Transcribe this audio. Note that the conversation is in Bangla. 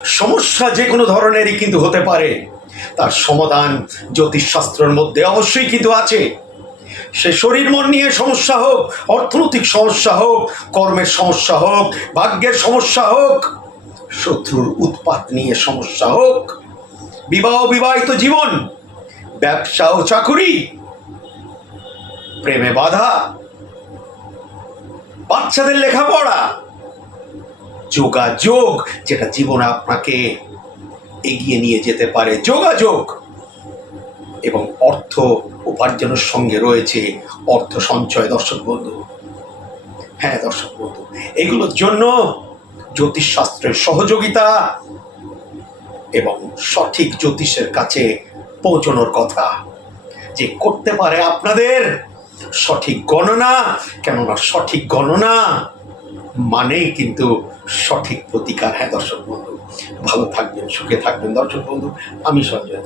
সমস্যা যে কোনো ধরনেরই কিন্তু হতে পারে, তার সমাধান জ্যোতিষশাস্ত্রের মধ্যে অবশ্যই কিন্তু আছে। সে শরীর মন নিয়ে সমস্যা হোক, অর্থনৈতিক সমস্যা হোক, কর্মের সমস্যা হোক, ভাগ্যের সমস্যা হোক, শত্রুর উৎপাত নিয়ে সমস্যা হোক, বিবাহ বিবাহিত জীবন, ব্যবসা ও চাকুরি, প্রেমে বাধা, বাচ্চাদের লেখাপড়া, যোগাযোগ যেটা জীবনে আপনাকে এগিয়ে নিয়ে যেতে পারে, যোগাযোগ এবং অর্থ উপার্জনের সঙ্গে রয়েছে অর্থ সঞ্চয়। দর্শক বন্ধু, হ্যাঁ দর্শক বন্ধু, এগুলোর জন্য জ্যোতিষশাস্ত্রের সহযোগিতা এবং সঠিক জ্যোতিষের কাছে পৌঁছানোর কথা যে করতে পারে আপনাদের সঠিক গণনা। কেননা সঠিক গণনা মানেই কিন্তু সঠিক প্রতিকার। হ্যাঁ দর্শক বন্ধু, ভালো থাকবেন, সুখে থাকবেন। দর্শক বন্ধু, আমি সঞ্জয়।